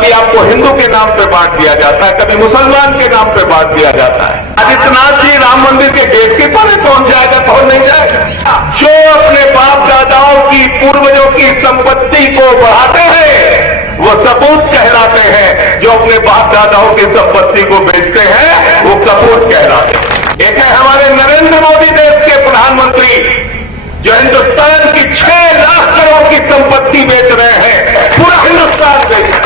कभी आपको हिंदू के नाम पे बांट दिया जाता है, कभी मुसलमान के नाम पे बांट दिया जाता है। आदित्यनाथ जी राम मंदिर के गेट के परे पहुंच जाएगा, पहुंच नहीं जाएगा। जो अपने बाप दादाओं की, पूर्वजों की संपत्ति को बढ़ाते हैं वो सपूत कहलाते हैं, जो अपने बाप दादाओं की संपत्ति को बेचते हैं वो कपूत कहलाते हैं। एक है हमारे नरेंद्र मोदी देश के प्रधानमंत्री, जो हिंदुस्तान की 6 लाख करोड़ की संपत्ति बेच रहे हैं, पूरा हिंदुस्तान बेच रहे हैं।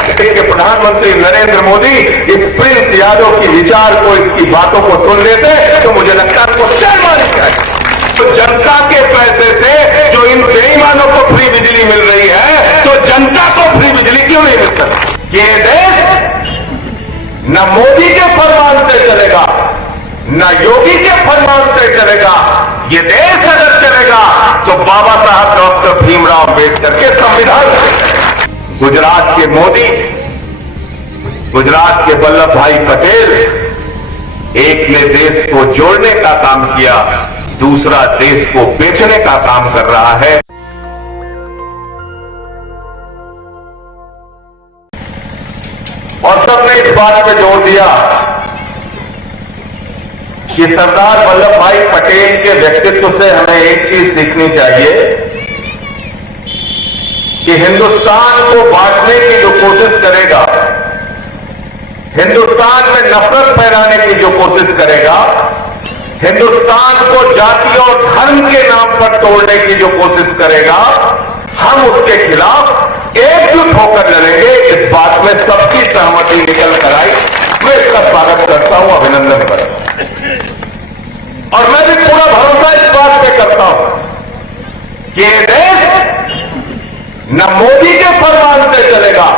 प्रधानमंत्री नरेंद्र मोदी इस प्रिंस यादव की विचार को, इसकी बातों को सुन लेते तो मुझे लगता है आपको शर्म आनी चाहिए। तो जनता के पैसे से जो इन बेईमानों को फ्री बिजली मिल रही है, तो जनता को फ्री बिजली क्यों नहीं मिल सकती? ये देश न मोदी के फरमान से चलेगा, न योगी के फरमान से चलेगा। ये देश अगर चलेगा तो बाबा साहब डॉक्टर भीमराव अंबेडकर के संविधान से। गुजरात के मोदी, गुजरात के वल्लभ भाई पटेल, एक ने देश को जोड़ने का काम किया, दूसरा देश को बेचने का काम कर रहा है। और सबने इस बात पे जोर दिया कि सरदार वल्लभ भाई पटेल के व्यक्तित्व से हमें एक चीज सीखनी चाहिए कि हिंदुस्तान को बांटने की जो कोशिश करेगा, हिंदुस्तान में नफरत फैलाने की जो कोशिश करेगा, हिंदुस्तान को जाति और धर्म के नाम पर तोड़ने की जो कोशिश करेगा, हम उसके खिलाफ एकजुट होकर लड़ेंगे। इस बात में सबकी सहमति निकल कर आई। मैं इसका स्वागत करता हूं, अभिनंदन करता हूं। और मैं भी पूरा भरोसा इस बात पे करता हूं कि ये देश न मोदी के फरमान से चलेगा,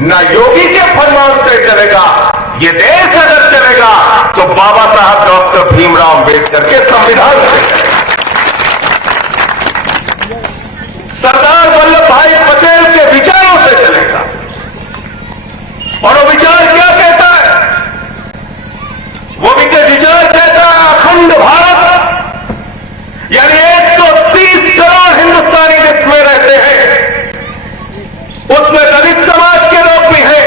न योगी के फरमान से चलेगा। ये देश अगर चलेगा तो बाबा साहब डॉक्टर भीमराव अंबेडकर के संविधान से, सरदार वल्लभ भाई पटेल के विचारों से चलेगा। और वो विचार क्या कहता है? वो विचार कहता है अखंड भारत, यानी 130 करोड़ हिंदुस्तानी जिसमें रहते हैं, उसमें दलित समाज के लोग भी हैं,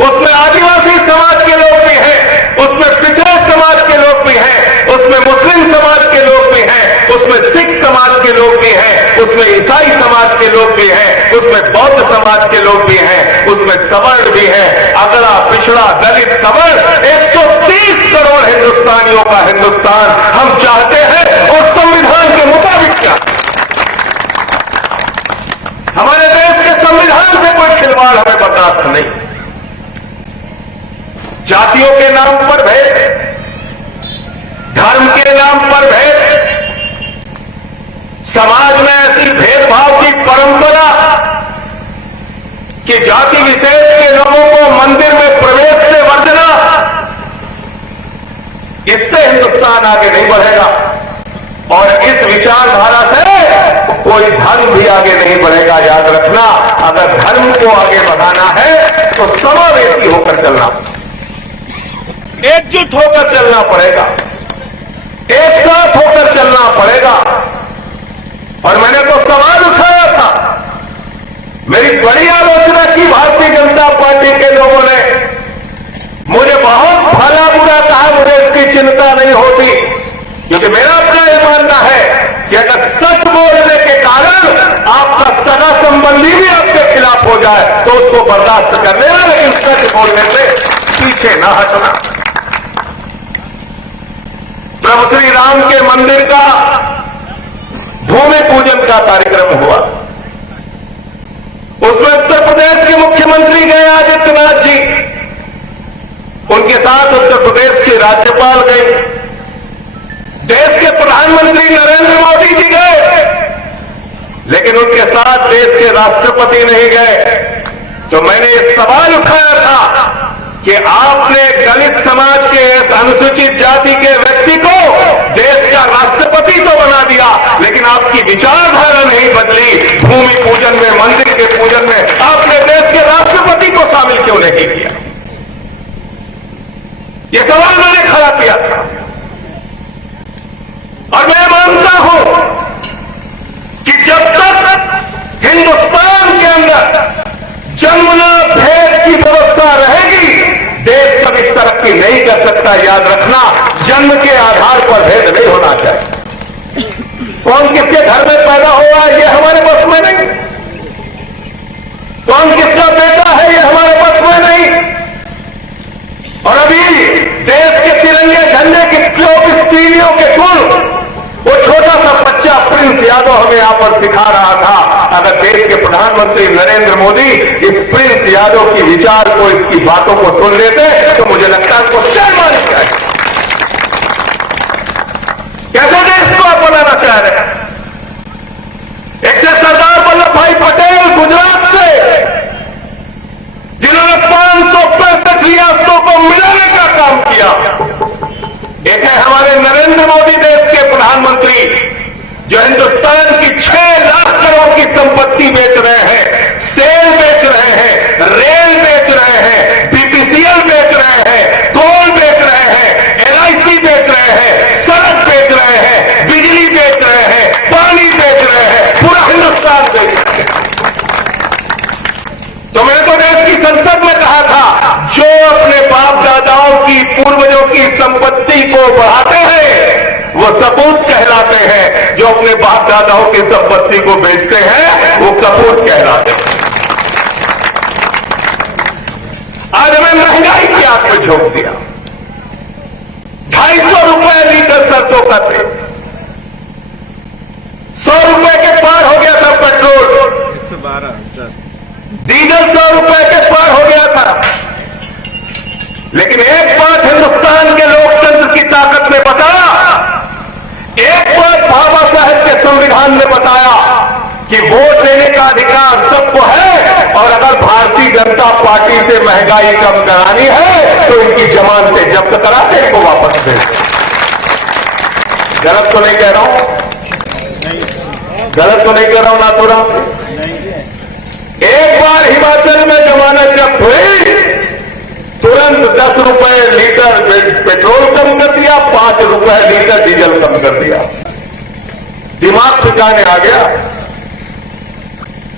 उसमें आदिवासी समाज के लोग भी हैं, उसमें पिछड़े समाज के लोग भी हैं, उसमें मुस्लिम समाज के लोग भी हैं, उसमें सिख समाज के लोग भी हैं, उसमें ईसाई समाज के लोग भी हैं, उसमें बौद्ध समाज के लोग भी हैं, उसमें सवर्ण भी हैं, अगड़ा पिछड़ा दलित सवर्ण 130 करोड़ हिंदुस्तानियों का हिंदुस्तान हम चाहते हैं। और संविधान के मुताबिक क्या, हमारे देश के संविधान से कोई खिलवाड़ हमें बर्दाश्त नहीं। जातियों के नाम पर भेद, धर्म के नाम पर भेद, समाज में ऐसी भेदभाव की परंपरा कि जाति विशेष के लोगों को मंदिर में प्रवेश से वर्जना, इससे हिंदुस्तान आगे नहीं बढ़ेगा। और इस विचारधारा से कोई धर्म भी आगे नहीं बढ़ेगा। याद रखना, अगर धर्म को आगे बढ़ाना है तो समावेशी होकर चलना, एकजुट होकर चलना पड़ेगा, एक साथ होकर चलना पड़ेगा। और मैंने तो सवाल उठाया था, मेरी बड़ी आलोचना की भारतीय जनता पार्टी के लोगों ने, मुझे बहुत भला बुरा कहा, मुझे इसकी चिंता नहीं होती, क्योंकि मेरा अपना यह मानना है कि अगर सच बोलने के कारण आपका सगा संबंधी भी आपके खिलाफ हो जाए तो उसको बर्दाश्त कर लेना, लेकिन सच बोलने से पीछे ना हटना। प्रभु श्री राम के मंदिर का भूमि पूजन का कार्यक्रम हुआ, उसमें उत्तर प्रदेश के मुख्यमंत्री गए आदित्यनाथ जी, उनके साथ उत्तर प्रदेश के राज्यपाल गए, देश के प्रधानमंत्री नरेंद्र मोदी जी गए, लेकिन उनके साथ देश के राष्ट्रपति नहीं गए। तो मैंने एक सवाल उठाया था कि आपने दलित समाज के इस अनुसूचित जाति के व्यक्ति को देश का राष्ट्रपति तो बना दिया, लेकिन आपकी विचारधारा नहीं बदली। भूमि पूजन में, मंदिर के पूजन में आपने देश के राष्ट्रपति को शामिल क्यों नहीं किया? यह सवाल मैंने खड़ा किया था। और मैं मानता हूं कि जब तक हिंदुस्तान के अंदर जमुना भेद की आवश्यकता याद रखना, जन्म के आधार पर भेद नहीं होना चाहिए। कौन किसके घर में पैदा हुआ ये हमारे बस में नहीं, कौन किसका बेटा है ये हमारे बस में नहीं। और अभी देश के तिरंगे झंडे की 24 तीलियों के गुण वो छोटा सा बच्चा प्रिंस यादव हमें यहां पर सिखा रहा था। अगर देश के प्रधानमंत्री नरेंद्र मोदी इस प्रिंस यादव की विचार को, इसकी बातों को सुन लेते तो मुझे लगता है उसको शर्म आनी चाहिए। कैसे देश को आप बनाना चाह रहे हैं? एक से सरदार वल्लभ भाई पटेल गुजरात से, जिन्होंने 565 रियासतों को मिलाने का काम किया। एक है हमारे नरेंद्र मोदी देश के प्रधानमंत्री, जो हिंदुस्तान की 6 लाख करोड़ की संपत्ति बेच रहे हैं, सेल बेच रहे हैं, रेल बेच रहे हैं, बीपीसीएल बेच रहे हैं, कोल बेच रहे हैं, एलआईसी बेच रहे हैं, सड़क बेच रहे हैं, बिजली बेच रहे हैं, पानी बेच रहे हैं, पूरा हिंदुस्तान बेच रहे हैं। तो मैंने तो देश की संसद में कहा था, जो अपने बाप दादाओं की, पूर्वजों की संपत्ति को बढ़ाते हैं वो सपूत कहलाते हैं, जो अपने बाप दादाओं की संपत्ति को बेचते हैं वो कपूत कहलाते हैं। आज हमें महंगाई की आग में झोंक दिया। 250 रुपए लीटर सरसों का तेल, 100 रुपए के पार हो गया था पेट्रोल, 112 डीजल 100 रुपए के पार हो गया था। लेकिन एक बात हिंदुस्तान के लोकतंत्र की ताकत ने बताया, एक बात बाबा साहब के संविधान ने बताया कि वोट देने का अधिकार सबको है, और अगर भारतीय जनता पार्टी से महंगाई कम करानी है तो इनकी जमानतें जब्त कराते इनको वापस दे। गलत तो नहीं कह रहा हूं, गलत तो नहीं कह रहा हूं नाथुराम। एक बार हिमाचल में जमानत जब्त हुई, तुरंत 10 रुपए लीटर पेट्रोल कम कर दिया, 5 रुपए लीटर डीजल कम कर दिया, दिमाग ठिकाने आ गया।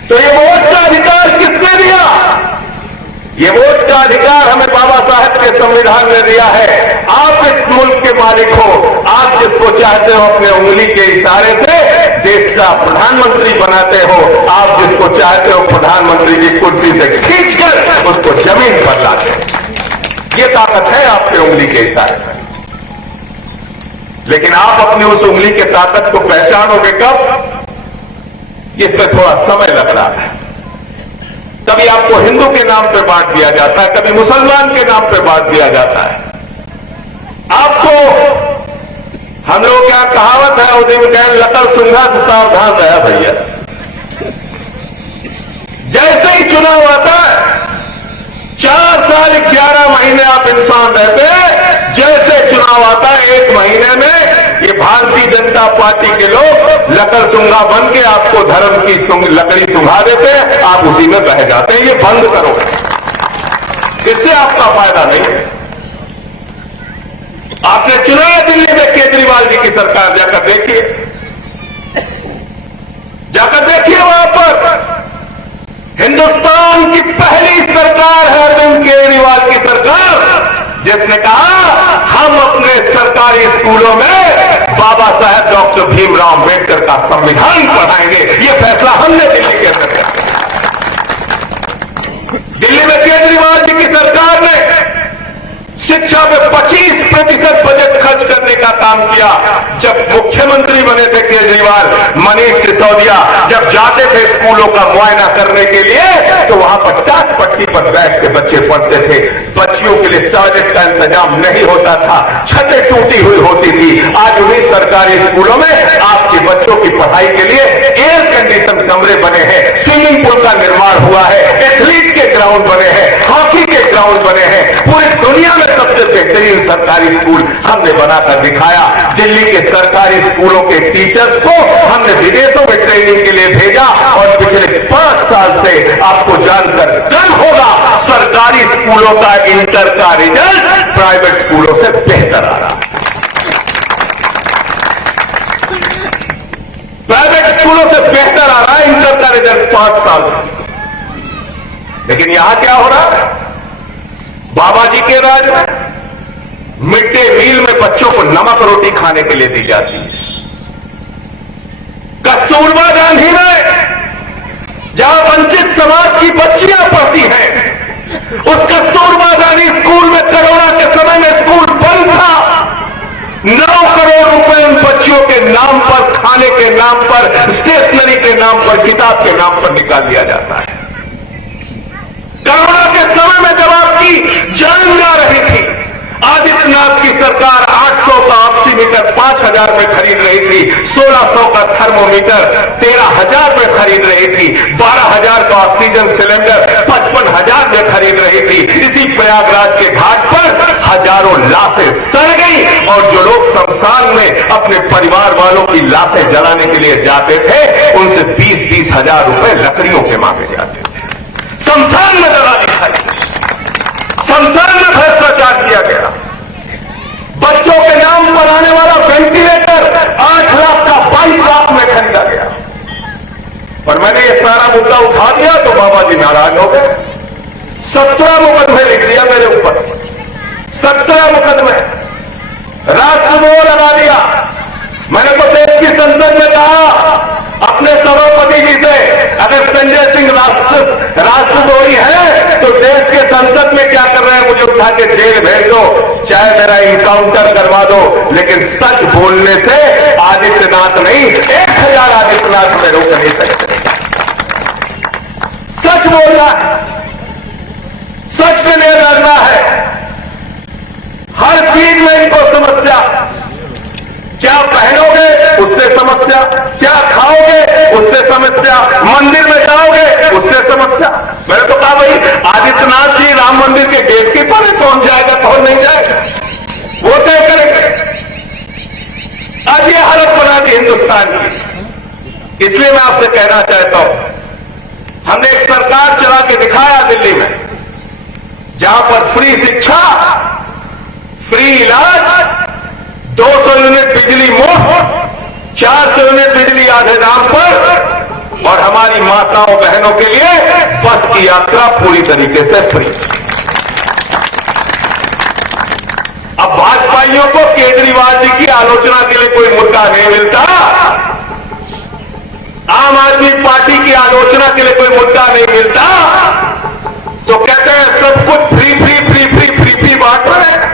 तो ये वोट का अधिकार किसने दिया? ये वोट का अधिकार हमें बाबा साहब के संविधान ने दिया है। आप इस मुल्क के मालिक हो, आप जिसको चाहते हो अपने उंगली के इशारे से देश का प्रधानमंत्री बनाते हो, आप जिसको चाहते हो प्रधानमंत्री की कुर्सी से खींचकर उसको जमीन पर लाते हो। ये ताकत है आपके उंगली के इशारे में। लेकिन आप अपनी उस उंगली के ताकत को पहचानोगे कब? इसमें थोड़ा समय लग रहा है। कभी आपको हिंदू के नाम पे बांट दिया जाता है, कभी मुसलमान के नाम पे बांट दिया जाता है। आपको, हम लोग क्या कहावत है, उदी में कहें लकड़ सुंघा से सावधान रहा भैया। जैसे ही चुनाव आता है, 4 साल 11 महीने आप इंसान रहते हैं, जैसे चुनाव आता है 1 महीने में ये भारतीय जनता पार्टी के लोग लकड़ सुंघा बन के आपको धर्म की लकड़ी सुंघा देते हैं, आप उसी में बह जाते हैं। ये बंद करो, इससे आपका फायदा नहीं है। आपने चुना है दिल्ली में केजरीवाल जी की सरकार, जाकर देखिए, जाकर देखिए। वहां पर हिंदुस्तान की पहली सरकार है अरविंद केजरीवाल की सरकार, जिसने कहा हम अपने सरकारी स्कूलों में बाबा साहब डॉक्टर भीमराव अम्बेडकर का संविधान पढ़ाएंगे। ये फैसला हमने दिल्ली के अंदर किया। दिल्ली में केजरीवाल जी की सरकार ने शिक्षा में 25% बजट खर्च करने का काम किया। जब मुख्यमंत्री बने थे केजरीवाल, मनीष सिसोदिया जब जाते थे स्कूलों का मुआयना करने के लिए, तो वहां पर टाट पट्टी पर बैठ के बच्चे पढ़ते थे। बच्चियों के लिए टॉयलेट का इंतजाम नहीं होता था, छतें टूटी हुई होती थी। आज उन्हीं सरकारी स्कूलों में आपके बच्चों की पढ़ाई के लिए एयर कंडीशन कमरे बने हैं, स्विमिंग पूल का निर्माण हुआ है, एथलीट के ग्राउंड बने हैं, हॉकी के ग्राउंड बने हैं। पूरी दुनिया में सबसे बेहतरीन सरकारी स्कूल हमने बनाकर दिखाया। दिल्ली के सरकारी स्कूलों के टीचर्स को हमने विदेशों में ट्रेनिंग के लिए भेजा, और पिछले 5 साल से आपको जानकर गर्व होगा, सरकारी स्कूलों का इंटर का रिजल्ट प्राइवेट स्कूलों से बेहतर आ रहा है। प्राइवेट स्कूलों से बेहतर आ रहा है इंटर का रिजल्ट 5 साल से। लेकिन यहां क्या हो रहा है? बाबा जी के राज में, मिड डे मील में बच्चों को नमक रोटी खाने के लिए दी जाती है। कस्तूरबा गांधी में जहां वंचित समाज की बच्चियां पढ़ती हैं, उस कस्तूरबा गांधी स्कूल में कोरोना के समय में स्कूल बंद था। 9 करोड़ रुपए उन बच्चियों के नाम पर, खाने के नाम पर, स्टेशनरी के नाम पर, किताब के नाम पर निकाल दिया जाता है। कोरोना के समय में जब आपकी जान जा रही थी, आदित्यनाथ की सरकार 800 का ऑक्सीमीटर 5,000 में खरीद रही थी, 1600 का थर्मोमीटर 13,000 में खरीद रही थी, 12,000 का ऑक्सीजन सिलेंडर 55,000 में खरीद रही थी। इसी प्रयागराज के घाट पर हजारों लाशें सड़ गई और जो लोग शमशान में अपने परिवार वालों की लाशें जलाने के लिए जाते थे, उनसे 20-20 हजार रुपए लकड़ियों के मांगे जाते थे। शमशान में जला दिखाई, शमशान में भ्रष्टाचार किया गया। बच्चों के नाम पर आने वाला वेंटिलेटर 8 लाख का 22 लाख में खरीदा गया। पर मैंने ये सारा मुद्दा उठा दिया तो बाबा जी नाराज हो गए। 17 मुकदमे लिख दिया मेरे ऊपर, 17 मुकदमे, राष्ट्रद्रोह लगा दिया। मैंने तो देश की संसद में कहा अपने सभापति जी से, अगर संजय सिंह राष्ट्रद्रोही है तो देश के संसद में क्या कर रहे हैं, मुझे उठा के जेल भेज दो, चाहे मेरा इनकाउंटर करवा दो, लेकिन सच बोलने से आदित्यनाथ नहीं 1000 आदित्यनाथ में रोक नहीं सकते। सच बोलना है, सच के लिए लड़ना है। हर चीज में इनको समस्या, क्या पहनोगे उससे समस्या, क्या खाओगे उससे समस्या, मंदिर में जाओगे उससे समस्या। मैंने तो कहा भाई आदित्यनाथ जी राम मंदिर के गेट के पर कौन जाएगा कौन नहीं जाएगा, वो तय करेंगे। आज ये हालत बना दी हिंदुस्तान की। इसलिए मैं आपसे कहना चाहता हूं, हमने एक सरकार चला के दिखाया दिल्ली में, जहां पर फ्री शिक्षा, फ्री इलाज, 200 यूनिट बिजली मुफ्त, 400 यूनिट बिजली आधे दाम पर, और हमारी माताओं बहनों के लिए बस की यात्रा पूरी तरीके से फ्री। अब भाजपाइयों को केजरीवाल जी की आलोचना के लिए कोई मुद्दा नहीं मिलता, आम आदमी पार्टी की आलोचना के लिए कोई मुद्दा नहीं मिलता, तो कहते हैं सब कुछ free free free free free free बांट रहे हैं।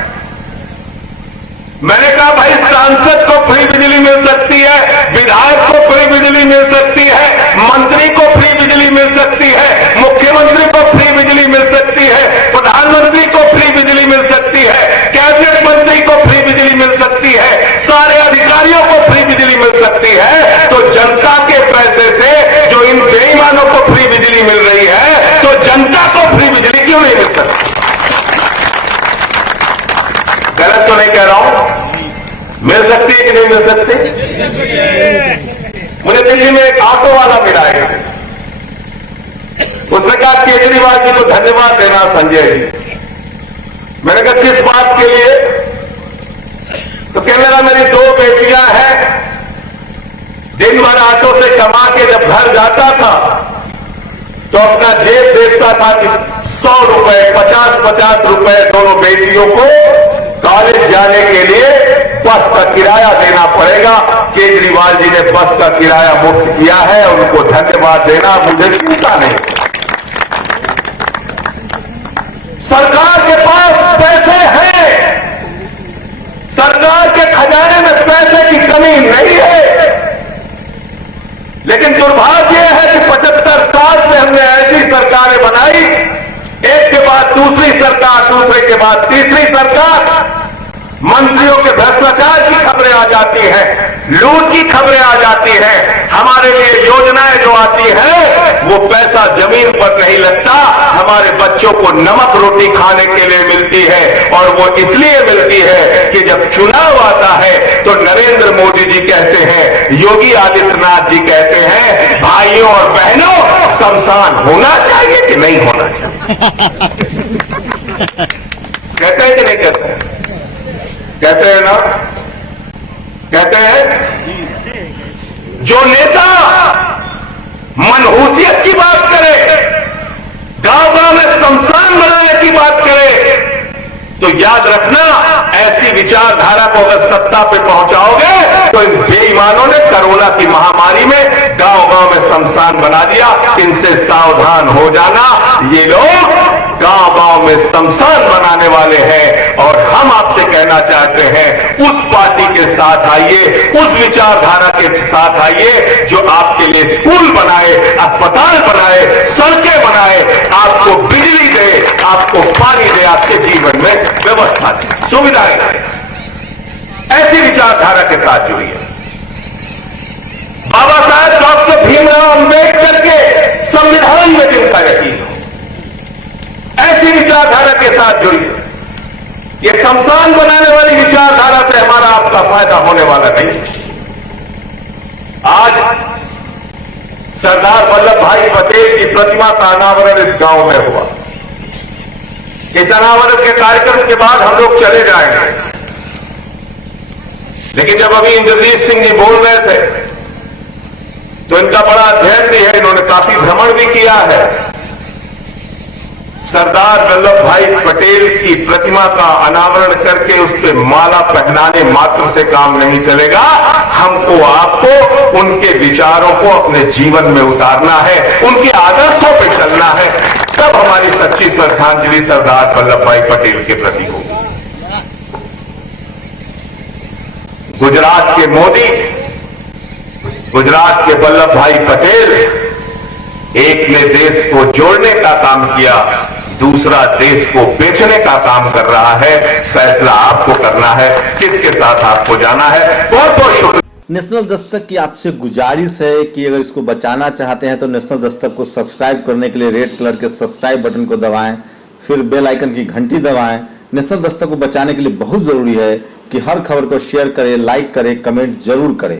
मैंने कहा भाई सांसद को फ्री बिजली मिल सकती है, विधायक को फ्री बिजली मिल सकती है, मंत्री को फ्री बिजली मिल सकती है, मुख्यमंत्री को फ्री बिजली मिल सकती है, प्रधानमंत्री को फ्री बिजली मिल सकती है, कैबिनेट मंत्री को फ्री बिजली मिल सकती है, सारे अधिकारियों को फ्री बिजली मिल सकती है। तो जनता के पैसे से जो इन बेईमानों को फ्री बिजली मिल रही है, तो जनता को फ्री बिजली क्यों नहीं मिल सकती? गलत तो नहीं कह रहा हूं, मिल सकती है कि नहीं मिल सकती? मुझे दिल्ली में एक ऑटो वाला मिला है, उसने कहा केजरीवाल जी को धन्यवाद देना संजय जी। मैंने कहा किस बात के लिए? तो कहने लगा मेरी 2 बेटियां हैं, दिन भर ऑटो से कमा के जब घर जाता था तो अपना जेब देखता था कि 100 रुपए 50-50 रुपए दोनों बेटियों को कॉलेज जाने के लिए बस का किराया देना पड़ेगा। केजरीवाल जी ने बस का किराया मुफ्त किया है, उनको धन्यवाद देना, मुझे चिंता नहीं। सरकार के पास पैसे हैं, सरकार के खजाने में पैसे की कमी नहीं है, लेकिन दुर्भाग्य है कि 75 साल से हमने ऐसी सरकारें बनाई, एक के बाद दूसरी सरकार, दूसरे के बाद तीसरी सरकार, मंत्रियों के भ्रष्टाचार की खबरें आ जाती हैं, लूट की खबरें आ जाती हैं। हमारे लिए योजनाएं जो आती है वो पैसा जमीन पर नहीं लगता, हमारे बच्चों को नमक रोटी खाने के लिए मिलती है, और वो इसलिए मिलती है कि जब चुनाव आता है तो नरेंद्र मोदी जी कहते हैं, योगी आदित्यनाथ जी कहते हैं, भाइयों और बहनों शमशान होना चाहिए कि नहीं होना चाहिए? कहते हैं कि नहीं कहते हैं? कहते हैं ना, कहते हैं। जो नेता मनहूसियत की बात करे, गांव गांव में शमशान बनाने की बात करे, तो याद रखना, ऐसी विचारधारा को अगर सत्ता पे पहुंचाओगे तो इन बेईमानों ने कोरोना की महामारी में गांव-गांव में शमशान बना दिया। इनसे सावधान हो जाना, ये लोग गांव-गांव में शमशान बनाने वाले हैं। और हम आपसे कहना चाहते हैं, उस पार्टी के साथ आइए, उस विचारधारा के साथ आइए जो आपके लिए स्कूल बनाए, अस्पताल बनाए, सड़कें बनाए, आपको बिजली दे, आपको पानी दे, आपके जीवन में व्यवस्था दे, सुविधाएं दे। ऐसी विचारधारा के साथ जुड़िए। बाबा साहब डॉक्टर भीमराव अंबेडकर के संविधान में जिनका यकीन हो, ऐसी विचारधारा के साथ जुड़िए। ये शमशान बनाने वाली विचारधारा से हमारा आपका फायदा होने वाला नहीं। आज सरदार वल्लभ भाई पटेल की प्रतिमा का अनावरण इस गांव में हुआ। इस अनावरण के कार्यक्रम के बाद हम लोग चले जाएंगे, लेकिन जब अभी इंद्रजीत सिंह जी बोल रहे थे तो इनका बड़ा अध्ययन भी है, इन्होंने काफी भ्रमण भी किया है। सरदार वल्लभ भाई पटेल की प्रतिमा का अनावरण करके उस पर माला पहनाने मात्र से काम नहीं चलेगा। हमको आपको उनके विचारों को अपने जीवन में उतारना है, उनके आदर्शों पे चलना है, तब हमारी सच्ची श्रद्धांजलि सरदार वल्लभ भाई पटेल के प्रति होगी। गुजरात के मोदी, गुजरात के वल्लभ भाई पटेल, एक ने देश को जोड़ने का काम किया, दूसरा देश को बेचने का काम कर रहा है। फैसला आपको करना है, किसके साथ आपको जाना है। बहुत बहुत शुक्रिया। नेशनल दस्तक की आपसे गुजारिश है कि अगर इसको बचाना चाहते हैं तो नेशनल दस्तक को सब्सक्राइब करने के लिए रेड कलर के सब्सक्राइब बटन को दबाएं, फिर बेल आइकन की घंटी दबाएं। नेशनल दस्तक को बचाने के लिए बहुत जरूरी है कि हर खबर को शेयर करें, लाइक करें, कमेंट जरूर करें।